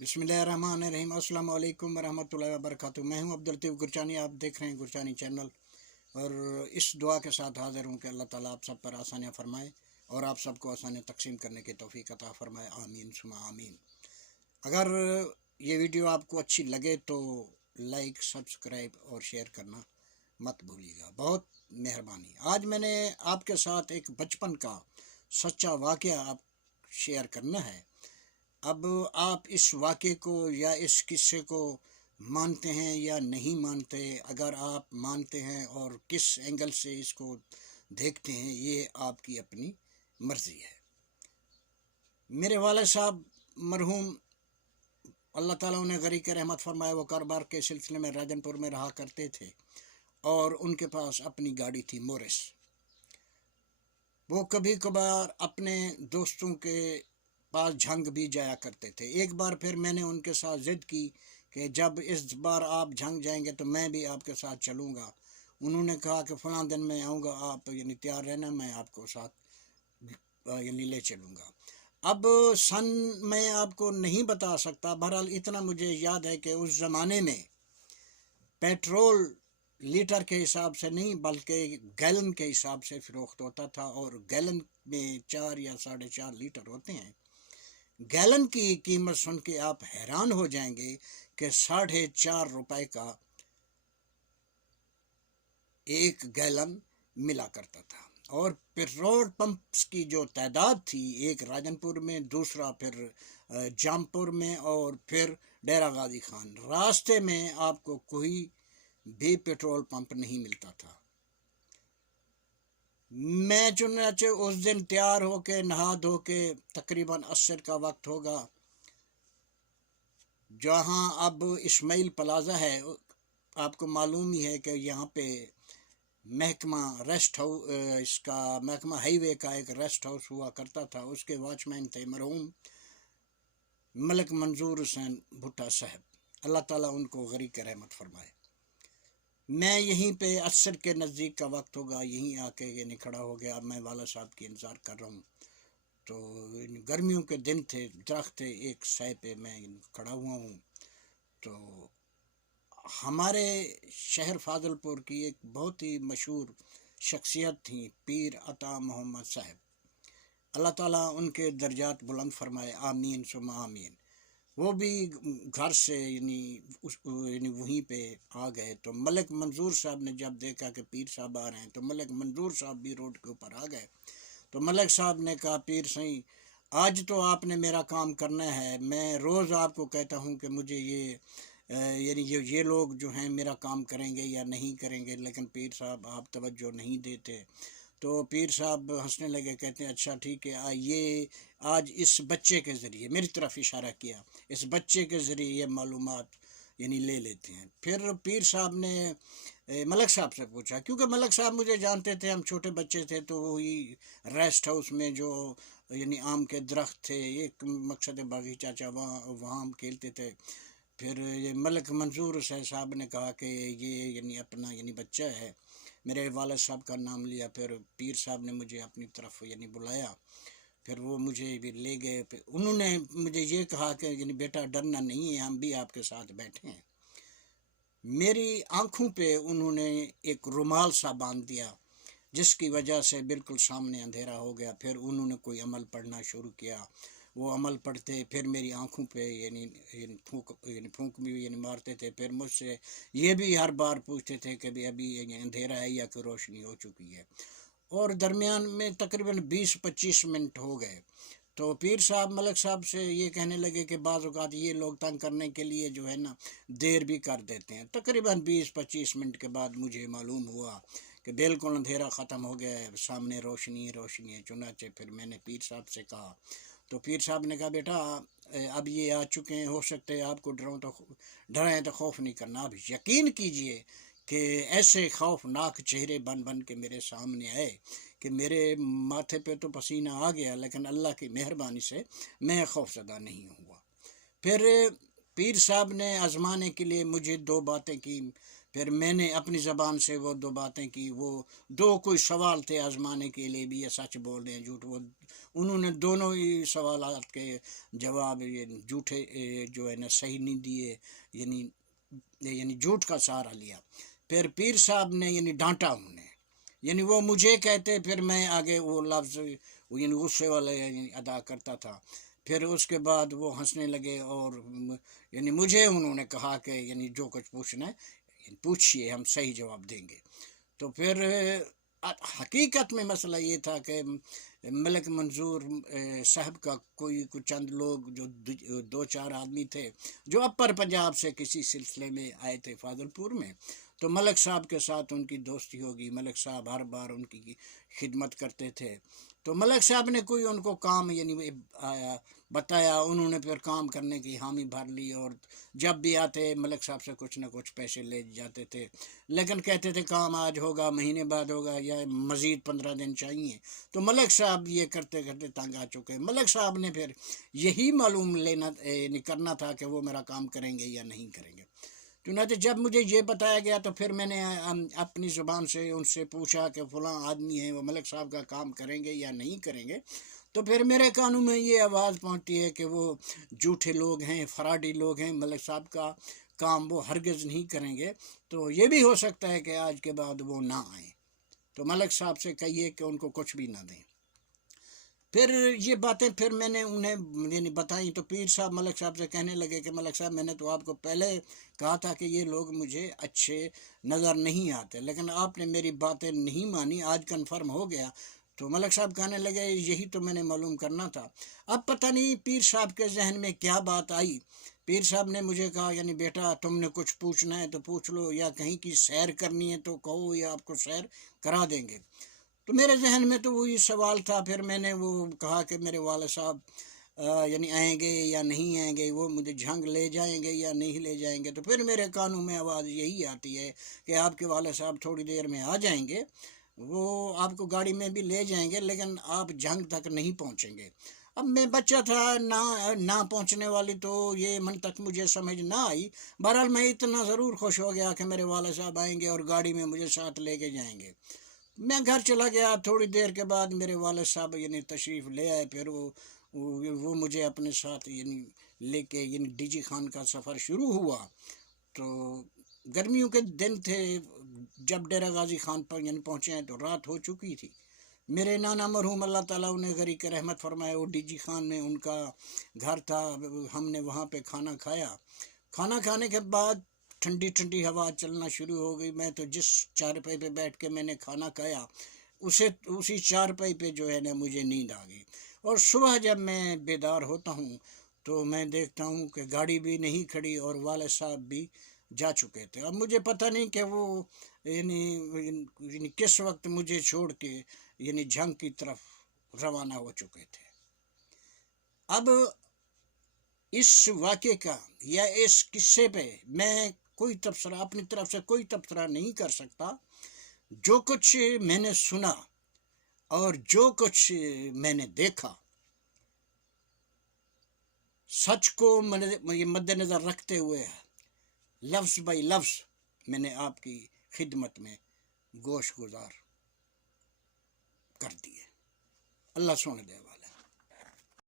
बिस्मिल्लाहिर्रहमानिर्रहीम। अस्सलाम वालेकुम वरहमतुल्लाहि वबरकातुहू। मैं हूं अब्दुल लतीफ़ गुरचानी, आप देख रहे हैं गुरचानी चैनल। और इस दुआ के साथ हाज़िर हूं कि अल्लाह ताला आप सब पर आसानियाँ फरमाए और आप सबको आसानियाँ तकसीम करने की तौफ़ीक़ अता फरमाए। आमीन सुमा आमीन। अगर ये वीडियो आपको अच्छी लगे तो लाइक, सब्सक्राइब और शेयर करना मत भूलिएगा, बहुत मेहरबानी। आज मैंने आपके साथ एक बचपन का सच्चा वाक़या आप शेयर करना है। अब आप इस वाक़े को या इस किस्से को मानते हैं या नहीं मानते। अगर आप मानते हैं और किस एंगल से इसको देखते हैं, ये आपकी अपनी मर्ज़ी है। मेरे वाले साहब मरहूम, अल्लाह ताला उन्हें गरीक रहमत फरमाए, वो कारोबार के सिलसिले में राजनपुर में रहा करते थे और उनके पास अपनी गाड़ी थी मोरिस। वो कभी कभार अपने दोस्तों के पास झंग भी जाया करते थे। एक बार फिर मैंने उनके साथ ज़िद की कि जब इस बार आप झंग जाएंगे तो मैं भी आपके साथ चलूँगा। उन्होंने कहा कि फ़लाँ दिन मैं आऊँगा, आप तैयार रहना, मैं आपको साथ ले चलूँगा। अब सन मैं आपको नहीं बता सकता, बहरहाल इतना मुझे याद है कि उस ज़माने में पेट्रोल लीटर के हिसाब से नहीं बल्कि गैलन के हिसाब से फ़रोख्त होता था, और गैलन में 4 या 4.5 लीटर होते हैं। गैलन की कीमत सुन के आप हैरान हो जाएंगे कि 4.5 रुपए का एक गैलन मिला करता था। और पेट्रोल पंप्स की जो तादाद थी, एक राजनपुर में, दूसरा फिर जामपुर में और फिर डेरा गाजी खान, रास्ते में आपको कोई भी पेट्रोल पंप नहीं मिलता था। मैं चुनाचे उस दिन तैयार होके नहा धो के, तकरीबन असर का वक्त होगा, जहाँ अब इस्माइल प्लाजा है, आपको मालूम ही है कि यहाँ पे महकमा रेस्ट हाउस, इसका महकमा हाईवे का एक रेस्ट हाउस हुआ करता था। उसके वॉचमैन थे मरहूम मलिक मंजूर हुसैन भुट्टा साहब, अल्लाह ताला उनको गरीक रहमत फरमाए। मैं यहीं पे असर के नज़दीक का वक्त होगा, यहीं आके खड़ा हो गया। अब मैं वाला साहब की इंतज़ार कर रहा हूँ। तो गर्मियों के दिन थे, दरख्त थे, एक साए पे मैं खड़ा हुआ हूँ। तो हमारे शहर फाजिलपुर की एक बहुत ही मशहूर शख्सियत थी पीर अता मोहम्मद साहब, अल्लाह ताला उनके दर्जात बुलंद फरमाए। आमीन सुमा आमीन। वो भी घर से वहीं पे आ गए। तो मलिक मंजूर साहब ने जब देखा कि पीर साहब आ रहे हैं तो मलिक मंजूर साहब भी रोड के ऊपर आ गए। तो मलिक साहब ने कहा, पीर सही, आज तो आपने मेरा काम करना है। मैं रोज़ आपको कहता हूँ कि मुझे ये लोग जो हैं मेरा काम करेंगे या नहीं करेंगे, लेकिन पीर साहब आप तवज्जो नहीं देते। तो पीर साहब हंसने लगे, कहते हैं अच्छा ठीक है, ये आज इस बच्चे के ज़रिए, मेरी तरफ इशारा किया, इस बच्चे के ज़रिए ये मालूमात ले लेते हैं। फिर पीर साहब ने मलिक साहब से पूछा, क्योंकि मलिक साहब मुझे जानते थे, हम छोटे बच्चे थे, तो वही रेस्ट हाउस में जो आम के दरख्त थे, एक मकसद बागीचा, वहाँ हम खेलते थे। फिर ये मलिक मंजूर साहब ने कहा कि ये अपना बच्चा है। मेरे वालिद साहब का नाम लिया। फिर पीर साहब ने मुझे अपनी तरफ बुलाया। फिर वो मुझे भी ले गए। फिर उन्होंने मुझे ये कहा कि बेटा डरना नहीं है, हम भी आपके साथ बैठे हैं। मेरी आंखों पे उन्होंने एक रुमाल सा बांध दिया, जिसकी वजह से बिल्कुल सामने अंधेरा हो गया। फिर उन्होंने कोई अमल पढ़ना शुरू किया। वो अमल पढ़ते, फिर मेरी आंखों पे फूंक भी मारते थे। फिर मुझसे ये भी हर बार पूछते थे कि भाई अभी अंधेरा है या कि रोशनी हो चुकी है। और दरमियान में तकरीबन 20-25 मिनट हो गए। तो पीर साहब मलिक साहब से ये कहने लगे कि बाज़ औक़ात ये लोग तंग करने के लिए जो है ना देर भी कर देते हैं। तकरीबन 20-25 मिनट के बाद मुझे मालूम हुआ कि बिल्कुल अंधेरा ख़त्म हो गया है, सामने रोशनी रोशनी है। चुनाचे फिर मैंने पीर साहब से कहा, तो पीर साहब ने कहा, बेटा अब ये आ चुके हैं, हो सकता है आपको डराएं तो खौफ नहीं करना। आप यकीन कीजिए कि ऐसे खौफनाक चेहरे बन बन के मेरे सामने आए कि मेरे माथे पे तो पसीना आ गया, लेकिन अल्लाह की मेहरबानी से मैं खौफज़दा नहीं हुआ। फिर पीर साहब ने आजमाने के लिए मुझे 2 बातें की। پھر میں نے اپنی زبان سے وہ دو باتیں کی، وہ دو کوئی سوال تھے آزمانے کے لیے بھی، یہ سچ بول رہے ہیں جھوٹ، وہ انہوں نے دونوں ہی سوالات کے جواب جھوٹے جو ہے نا صحیح نہیں دیے، یعنی جھوٹ کا سہارا لیا۔ پھر پیر صاحب نے ڈانٹا انہیں، وہ مجھے کہتے، پھر میں آگے وہ لفظ غصے والے ادا کرتا تھا۔ پھر اس کے بعد وہ ہنسنے لگے اور مجھے انہوں نے کہا کہ جو کچھ پوچھنا ہے پوچھئے، ہم صحیح جواب دیں گے۔ تو پھر حقیقت میں مسئلہ یہ تھا کہ ملک منظور صاحب کا کوئی چند لوگ جو دو چار آدمی تھے جو اپر پنجاب سے کسی سلسلے میں آئے تھے فاضل پور میں، تو ملک صاحب کے ساتھ ان کی دوستی ہوگی، ملک صاحب ہر بار ان کی خدمت کرتے تھے، تو ملک صاحب نے کوئی ان کو کام بتایا، انہوں نے پھر کام کرنے کی حامی بھر لی، اور جب بھی آتے ملک صاحب سے کچھ نہ کچھ پیسے لے جاتے تھے، لیکن کہتے تھے کام آج ہوگا، مہینے بعد ہوگا، یا مزید 15 دن چاہیے۔ تو ملک صاحب یہ کرتے کرتے تنگ آ چکے۔ ملک صاحب نے پھر یہی معلوم کرنا تھا کہ وہ میرا کام کریں گے یا نہیں کریں گے۔ چنانچہ جب مجھے یہ بتایا گیا تو پھر میں نے اپنی زبان سے ان سے پوچھا کہ فلاں آدمی ہے، وہ ملک صاحب کا کام کریں گے یا نہیں کریں گے؟ تو پھر میرے کانوں میں یہ آواز پہنچتی ہے کہ وہ جھوٹے لوگ ہیں، فراڈی لوگ ہیں، ملک صاحب کا کام وہ ہرگز نہیں کریں گے، تو یہ بھی ہو سکتا ہے کہ آج کے بعد وہ نہ آئیں، تو ملک صاحب سے کہیے کہ ان کو کچھ بھی نہ دیں۔ پھر یہ باتیں پھر میں نے انہیں بتائیں، تو پیر صاحب ملک صاحب سے کہنے لگے کہ ملک صاحب میں نے تو آپ کو پہلے کہا تھا کہ یہ لوگ مجھے اچھے نظر نہیں آتے، لیکن آپ نے میری باتیں نہیں مانی، آج کنفرم ہو گیا۔ تو ملک صاحب کہنے لگے یہی تو میں نے معلوم کرنا تھا۔ اب پتہ نہیں پیر صاحب کے ذہن میں کیا بات آئی، پیر صاحب نے مجھے کہا بیٹا تم نے کچھ پوچھنا ہے تو پوچھ لو، یا کہیں کی سیر کرنی ہے تو کہو، یا آپ کو سیر کرا دیں گے۔ تو میرے ذہن میں تو وہی سوال تھا، پھر میں نے وہ کہا کہ میرے والد صاحب آئیں گے یا نہیں آئیں گے، وہ مجھے جھنگ لے جائیں گے یا نہیں لے جائیں گے۔ تو پھر میرے کانوں میں آواز یہی آتی ہے کہ آپ کے والد صاحب تھوڑی دیر میں آ جائیں گے، وہ آپ کو گاڑی میں بھی لے جائیں گے، لیکن آپ جھنگ تک نہیں پہنچیں گے۔ اب میں بچہ تھا، نہ پہنچنے والی تو یہ من تک مجھے سمجھ نہ آئی، بہرحال میں اتنا ضرور خوش ہو گیا کہ میرے والد صاحب آئیں گے اور گاڑی میں مجھے ساتھ لے کے جائیں گے۔ میں گھر چلا گیا، تھوڑی دیر کے بعد میرے والد صاحب تشریف لے آئے، پھر وہ مجھے اپنے ساتھ لے کے ڈی جی خان کا سفر شروع ہوا۔ تو گرمیوں کے دن تھے، جب ڈیرہ غازی خان پر پہنچے ہیں تو رات ہو چکی تھی۔ میرے نانا مرحوم اللہ تعالیٰ انہیں غریق رحمت فرمائے، وہ ڈی جی خان میں ان کا گھر تھا، ہم نے وہاں پہ کھانا کھایا۔ کھانا کھانے کے بعد ٹھنڈی ٹھنڈی ہوا چلنا شروع ہو گئی۔ میں تو جس چارپائی پہ بیٹھ کے میں نے کھانا کھایا اسی چارپائی پہ جو ہے نا مجھے نیند آ گئی، اور صبح جب میں بیدار ہوتا ہوں تو میں دیکھتا ہوں کہ گاڑی بھی نہیں کھڑی اور والد صاحب بھی جا چکے تھے۔ اب مجھے پتہ نہیں کہ وہ کس وقت مجھے چھوڑ کے جھنگ کی طرف روانہ ہو چکے تھے۔ اب اس واقعے کا یا اس قصے پہ میں کوئی تبصرہ اپنی طرف سے کوئی تبصرہ نہیں کر سکتا۔ جو کچھ میں نے سنا اور جو کچھ میں نے دیکھا، سچ کو مد نظر رکھتے ہوئے لفظ بائی لفظ میں نے آپ کی خدمت میں گوش گزار کر دیے۔ اللہ سونے دے۔